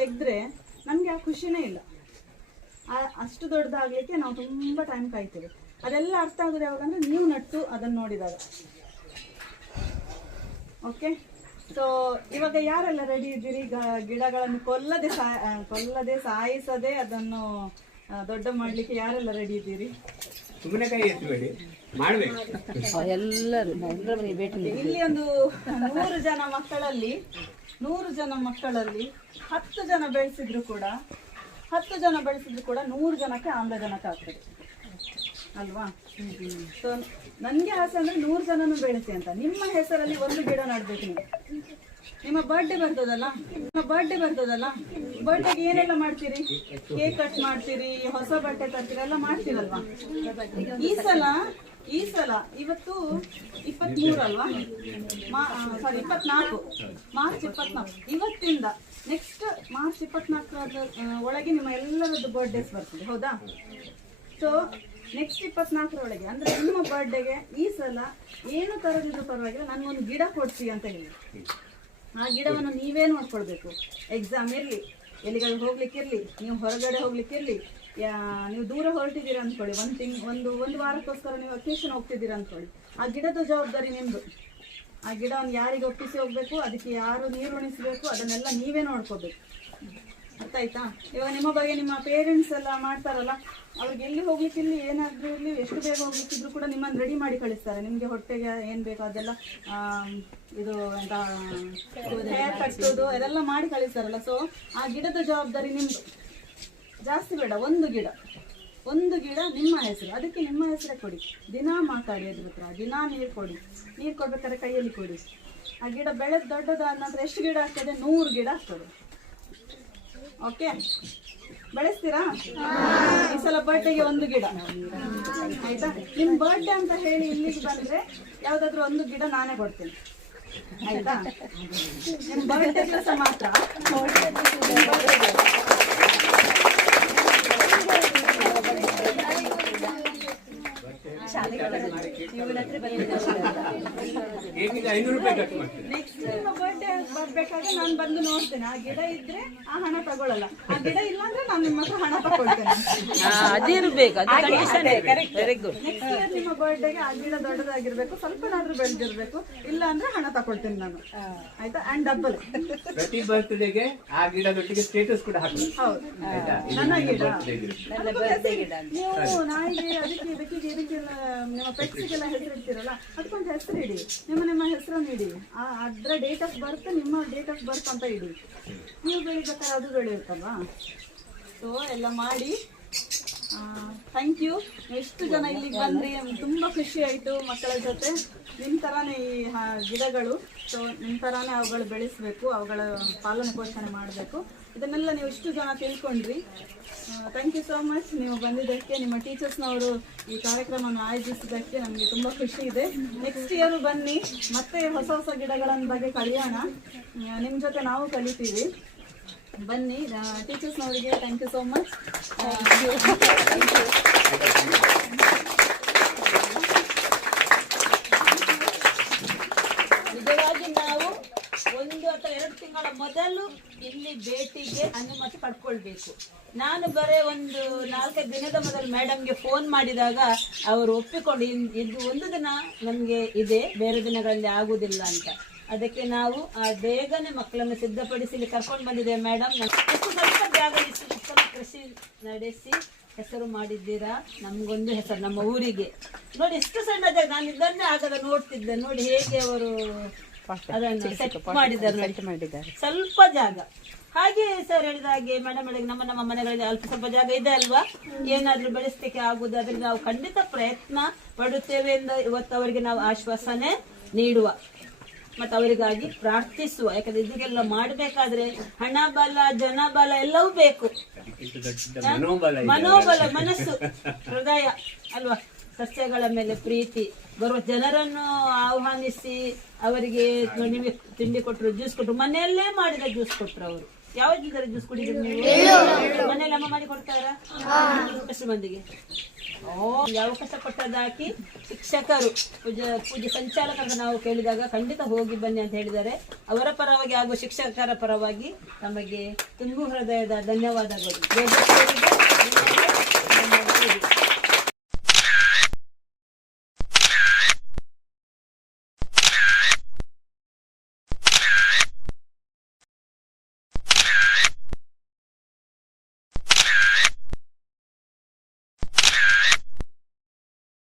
ತೆಗೆದ್ರೆ ನಮ್ಗೆ ಆ ಖುಷಿನೇ ಇಲ್ಲ. ಅಷ್ಟು ದೊಡ್ಡದಾಗ್ಲಿಕ್ಕೆ ನಾವು ತುಂಬಾ ಟೈಮ್ ಕಾಯ್ತೇವೆ. ಅದೆಲ್ಲ ಅರ್ಥ ಆಗೋದು ಯಾವಾಗಂದ್ರೆ ನೀವು ನಟ್ಟು ಅದನ್ನ ನೋಡಿದಾಗ. ಓಕೆ, ಸೊ ಇವಾಗ ಯಾರೆಲ್ಲ ರೆಡಿ ಇದ್ದೀರಿ ಗಿಡಗಳನ್ನು ಕೊಲ್ಲದೆ ಸಾಯಿಸದೆ ಅದನ್ನು ದೊಡ್ಡ ಮಾಡ್ಲಿಕ್ಕೆ ಯಾರೆಲ್ಲ ರೆಡಿ ಇದ್ದೀರಿ? ಸುಮ್ಮನೆ ಕೈ ಎತ್ತಬೇಡಿ, ಮಾಡ್ಬೇಕು ಎಲ್ಲರೂ. ಇಲ್ಲಿ ಒಂದು 100 ಜನ ಮಕ್ಕಳಲ್ಲಿ 10 ಜನ ಬೆಳೆಸಿದ್ರು ಕೂಡ 100 ಜನಕ್ಕೆ ಆಮ್ಲಜನಕ ಆಗ್ತದೆ ಅಲ್ವಾ? ಸೊ ನನ್ಗೆ ಆಸೆ ಅಂದ್ರೆ 100 ಜನನು ಬೆಳೆಸಿ ಅಂತ. ನಿಮ್ಮ ಹೆಸರಲ್ಲಿ ಒಂದು ಗಿಡ ನಡ್ಬೇಕು ನೀವು. ನಿಮ್ಮ ಬರ್ಡೇ ಬರ್ತದಲ್ಲ, ಬರ್ಡೇಗೆ ಏನೆಲ್ಲ ಮಾಡ್ತೀರಿ? ಕೇಕ್ ಕಟ್ ಮಾಡ್ತೀರಿ, ಹೊಸ ಬಟ್ಟೆ ತರ್ತೀರಿ, ಎಲ್ಲ ಮಾಡ್ತೀರಲ್ವಾ? ಈ ಸಲ ಇವತ್ತು 23 ಅಲ್ವಾ? ಸಾರಿ 24, ಮಾರ್ಚ್ 24. ಇವತ್ತಿಂದ ನೆಕ್ಸ್ಟ್ ಮಾರ್ಚ್ 24 ಒಳಗೆ ನಿಮ್ಮ ಎಲ್ಲರದ್ದು ಬರ್ಡೇಸ್ ಬರ್ತದೆ, ಹೌದಾ? ಸೊ ನೆಕ್ಸ್ಟ್ 24 ಒಳಗೆ ಅಂದ್ರೆ ನಿಮ್ಮ ಬರ್ಡೇಗೆ ಈ ಸಲ ಏನು ತರದಿದ್ರು ಪರವಾಗಿಲ್ಲ, ನನ್ಗೊಂದು ಗಿಡ ಕೊಡ್ಸಿ ಅಂತ ಹೇಳಿ. ಆ ಗಿಡವನ್ನು ನೀವೇ ನೋಡ್ಕೊಳ್ಬೇಕು. ಎಕ್ಸಾಮ್ ಇರ್ಲಿ, ಎಲ್ಲಿಗಾದ್ರೂ ಹೋಗ್ಲಿಕ್ಕಿರ್ಲಿ, ನೀವು ಹೊರಗಡೆ ಹೋಗ್ಲಿಕ್ಕಿರ್ಲಿ, ನೀವು ದೂರ ಹೊರಟಿದ್ದೀರಾ ಅಂದ್ಕೊಳ್ಳಿ, ಒಂದು ವಾರಕ್ಕೋಸ್ಕರ ನೀವು ವೆಕೇಶನ್ ಹೋಗ್ತಿದ್ದೀರಾ ಅಂದ್ಕೊಳ್ಳಿ, ಆ ಗಿಡದ ಜವಾಬ್ದಾರಿ ನಿಮ್ದು. ಆ ಗಿಡವನ್ನು ಯಾರಿಗೆ ಒಪ್ಪಿಸಿ ಹೋಗ್ಬೇಕು, ಅದಕ್ಕೆ ಯಾರು ನೀರು ಉಣಿಸ್ಬೇಕು, ಅದನ್ನೆಲ್ಲ ನೀವೇ ನೋಡ್ಕೋಬೇಕು. ಅರ್ಥ ಆಯ್ತಾ? ಇವಾಗ ನಿಮ್ಮ ಬಗ್ಗೆ ನಿಮ್ಮ ಪೇರೆಂಟ್ಸ್ ಎಲ್ಲ ಮಾಡ್ತಾರಲ್ಲ, ಅವ್ರಿಗೆ ಎಲ್ಲಿ ಹೋಗ್ಲಿಕ್ಕಿರ್ಲಿ, ಏನಾದ್ರೂ ಇರ್ಲಿ, ಎಷ್ಟು ಬೇಗ ಹೋಗ್ಲಿಕ್ಕಿದ್ರು ಕೂಡ ನಿಮ್ಮನ್ನು ರೆಡಿ ಮಾಡಿ ಕಳಿಸ್ತಾರೆ. ನಿಮ್ಗೆ ಹೊಟ್ಟೆಗೆ ಏನ್ ಬೇಕು ಅದೆಲ್ಲ ಇದು ಎಂತ ಹೇರ್ ಕಟ್ಟೋದು ಅದೆಲ್ಲ ಮಾಡಿ ಕಳಿಸ್ತಾರಲ್ಲ. ಸೊ ಆ ಗಿಡದ ಜವಾಬ್ದಾರಿ ನಿಮ್ದು. ಜಾಸ್ತಿ ಬೇಡ, ಒಂದು ಗಿಡ ನಿಮ್ಮ ಹೆಸರು, ಅದಕ್ಕೆ ನಿಮ್ಮ ಹೆಸರೇ ಕೊಡಿ. ದಿನಾ ಮಾತಾಡಿ ಅದ್ರ ಹತ್ರ, ದಿನಾ ನೀರು ಕೊಡಿ. ನೀರು ಕೊಡ್ಬೇಕಾದ್ರೆ ಕೈಯಲ್ಲಿ ಕೊಡಿ. ಆ ಗಿಡ ಬೆಳೆದ ದೊಡ್ಡದಾದ ನಂತರ ಎಷ್ಟು ಗಿಡ ಆಗ್ತದೆ? 100 ಗಿಡ ಆಗ್ತದೆ. ಓಕೆ, ಬೆಳೆಸ್ತೀರಾ? ಈ ಸಲ ಬರ್ಡೇಗೆ ಒಂದು ಗಿಡ, ಆಯ್ತಾ? ನಿಮ್ ಬರ್ಡೇ ಅಂತ ಹೇಳಿ ಇಲ್ಲಿಗೆ ಬಂದ್ರೆ ಯಾವ್ದಾದ್ರು ಒಂದು ಗಿಡ ನಾನೇ ಕೊಡ್ತೀನಿ, ಆಯ್ತಾ? ನಿಮ್ ಬರ್ಡೇ ಕೆಲಸ ಮಾತ್ರ. ನೆಕ್ಸ್ಟ್ ನಿಮ್ಮ ಬರ್ಡೇ ಬರ್ಬೇಕಾದ್ರೆ ನಾನು ಬಂದು ನೋಡ್ತೇನೆ. ಆ ಗಿಡ ಇದ್ರೆ ಆ ಹಣ ತಗೊಳ್ಳಲ್ಲ, ಆ ಗಿಡ ಇಲ್ಲ ಅಂದ್ರೆ ನಾನು ನಿಮ್ಮ ಹತ್ರ ಹಣ ತಗೊಳ್ತೇನೆ. ನೆಕ್ಸ್ಟ್ ಇಯರ್ ನಿಮ್ಮ ಬರ್ಡೇಗೆ ಆ ಗಿಡ ದೊಡ್ಡದಾಗಿರ್ಬೇಕು, ಸ್ವಲ್ಪನಾದ್ರೂ ಬೆಳೆದಿರ್ಬೇಕು, ಇಲ್ಲ ಅಂದ್ರೆ ಹಣ ತಗೊಳ್ತೇನೆ ನಾನು, ಆಯ್ತಾ? ಅಂಡ್ ಡಬಲ್ ಪ್ರತಿ ಬರ್ತ್ಡೇಗೆ ಆ ಗಿಡದೊಟ್ಟಿಗೆ ಸ್ಟೇಟಸ್ ಕೂಡ ಹಾಕಿ. ಹೌದು, ನನ್ನ ಗಿಡ. ನೀವು ನಾಯಿಗೆ ಅದಕ್ಕೆ ಇದಕ್ಕೆಲ್ಲ ನಿಮ್ಮ ಪೆಟ್ಸ್ಗೆಲ್ಲ ಹೆಸರಿಡ್ತೀರಲ್ಲ, ಅದಕ್ಕೊಂದು ಹೆಸರು ಇಡಿ. ನಿಮ್ಮ ಹೆಸರನ್ನು ಇಡಿ. ಅದರ ಡೇಟ್ ಆಫ್ ಬರ್ತ್ ನಿಮ್ಮ ಡೇಟ್ ಆಫ್ ಬರ್ತ್ ಅಂತ ಇಡಿ. ನೀವು ಬೆಳಿಬೇಕಾದ್ರೆ ಅದು ಬೆಳೆಯುತ್ತಲ್ವಾ? ಸೊ ಎಲ್ಲ ಮಾಡಿ. Thank you. ಎಷ್ಟು ಜನ ಇಲ್ಲಿಗೆ ಬಂದ್ರಿ, ತುಂಬ ಖುಷಿ ಆಯಿತು. ಮಕ್ಕಳ ಜೊತೆ ನಿಮ್ಮ ಥರನೇ ಈ ಗಿಡಗಳು, ಸೊ ನಿಮ್ಮ ಥರನೇ ಅವುಗಳು ಬೆಳೆಸಬೇಕು, ಅವುಗಳ ಪಾಲನೆ ಪೋಷಣೆ ಮಾಡಬೇಕು. ಇದನ್ನೆಲ್ಲ ನೀವು ಇಷ್ಟು ಜನ ತಿಳ್ಕೊಂಡ್ರಿ. Thank you so much. ನೀವು ಬಂದಿದ್ದಕ್ಕೆ, ನಿಮ್ಮ ಟೀಚರ್ಸ್ನವರು ಈ ಕಾರ್ಯಕ್ರಮವನ್ನು ಆಯೋಜಿಸಿದ್ದಕ್ಕೆ ನಮಗೆ ತುಂಬ ಖುಷಿ ಇದೆ. ನೆಕ್ಸ್ಟ್ ಇಯರು ಬನ್ನಿ, ಮತ್ತೆ ಹೊಸ ಗಿಡಗಳ ಬಗ್ಗೆ ಕಲಿಯೋಣ. ನಿಮ್ಮ ಜೊತೆ ನಾವು ಕಲಿತೀವಿ. ಬನ್ನಿ. ಟೀಚರ್ಸ್ನವರಿಗೆ ಥ್ಯಾಂಕ್ ಯು ಸೋ ಮಚ್. ನಿಜವಾಗಿ ನಾವು 1 ಅಥವಾ 2 ತಿಂಗಳ ಮೊದಲು ಇಲ್ಲಿ ಭೇಟಿಗೆ ಅನುಮತಿ ಪಡ್ಕೊಳ್ಬೇಕು. ನಾನು ಬರೇ ಒಂದು 4-5 ದಿನದ ಮೊದಲು ಮೇಡಮ್ಗೆ ಫೋನ್ ಮಾಡಿದಾಗ ಅವರು ಒಪ್ಪಿಕೊಂಡು ಇದು ಒಂದು ದಿನ ನಮಗೆ ಇದೆ, ಬೇರೆ ದಿನಗಳಲ್ಲಿ ಆಗುದಿಲ್ಲ ಅಂತ. ಅದಕ್ಕೆ ನಾವು ಬೇಗನೆ ಮಕ್ಕಳನ್ನು ಸಿದ್ಧಪಡಿಸಿ ಕರ್ಕೊಂಡು ಬಂದಿದ್ದೇವೆ. ಮೇಡಮ್, ಸ್ವಲ್ಪ ಜಾಗದಲ್ಲಿ ಕೃಷಿ ನಡೆಸಿ ಹೆಸರು ಮಾಡಿದ್ದೀರಾ. ನಮ್ಗೊಂದು ಹೆಸರು, ನಮ್ಮ ಊರಿಗೆ ನೋಡಿ ಎಷ್ಟು ಸಣ್ಣ ಜಾಗ. ನಾನು ಇದನ್ನೇ ಆಗದ ನೋಡ್ತಿದ್ದೆ. ನೋಡಿ ಹೇಗೆ ಅವರು ಅದನ್ನು ಸೆಟ್ ಮಾಡಿದ್ದಾರೆ. ಸ್ವಲ್ಪ ಜಾಗ. ಹಾಗೆ ಸರ್ ಹೇಳಿದ ಹಾಗೆ ಮೇಡಮ್ ಹೇಳಿದ ನಮ್ಮ ಮನೆಗಳಲ್ಲಿ ಅಲ್ಪ ಸ್ವಲ್ಪ ಜಾಗ ಇದೆ ಅಲ್ವಾ, ಏನಾದ್ರೂ ಬೆಳೆಸಲಿಕ್ಕೆ ಆಗುದು, ಅದ್ರಲ್ಲಿ ನಾವು ಖಂಡಿತ ಪ್ರಯತ್ನ ಪಡುತ್ತೇವೆ ಎಂದು ಇವತ್ತು ಅವರಿಗೆ ನಾವು ಆಶ್ವಾಸನೆ ನೀಡುವ ಮತ್ತು ಅವರಿಗಾಗಿ ಪ್ರಾರ್ಥಿಸುವ. ಯಾಕಂದ್ರೆ ಇದಕ್ಕೆಲ್ಲ ಮಾಡಬೇಕಾದ್ರೆ ಹಣ ಬಲ, ಜನ ಬಲ ಎಲ್ಲವೂ ಬೇಕು. ಮನೋಬಲ, ಮನಸ್ಸು, ಹೃದಯ ಅಲ್ವಾ? ಸಸ್ಯಗಳ ಮೇಲೆ ಪ್ರೀತಿ, ಬರುವ ಜನರನ್ನು ಆಹ್ವಾನಿಸಿ ಅವರಿಗೆ ನಿಮಗೆ ತಿಂಡಿ ಕೊಟ್ಟರು, ಜ್ಯೂಸ್ ಕೊಟ್ಟರು, ಮನೆಯಲ್ಲೇ ಮಾಡಿದ ಜ್ಯೂಸ್ ಕೊಟ್ಟರು ಅವರು. ಯಾವ ಜ್ಯೂಸ್ ಕುಡಿದ್ರು ನೀವು? ಮನೇಲಿ ಅಮ್ಮ ಮಾಡಿ ಕೊಡ್ತಾರಾ? ಎಷ್ಟು ಮಂದಿಗೆ? ಈ ಅವಕಾಶ ಕೊಟ್ಟದಾಕಿ ಶಿಕ್ಷಕರು ಪೂಜೆ ಸಂಚಾಲಕರನ್ನು ನಾವು ಕೇಳಿದಾಗ ಖಂಡಿತ ಹೋಗಿ ಬನ್ನಿ ಅಂತ ಹೇಳಿದ್ದಾರೆ. ಅವರ ಪರವಾಗಿ ಹಾಗೂ ಶಿಕ್ಷಕರ ಪರವಾಗಿ ನಮಗೆ ತುಂಬು ಹೃದಯದ ಧನ್ಯವಾದಗಳು.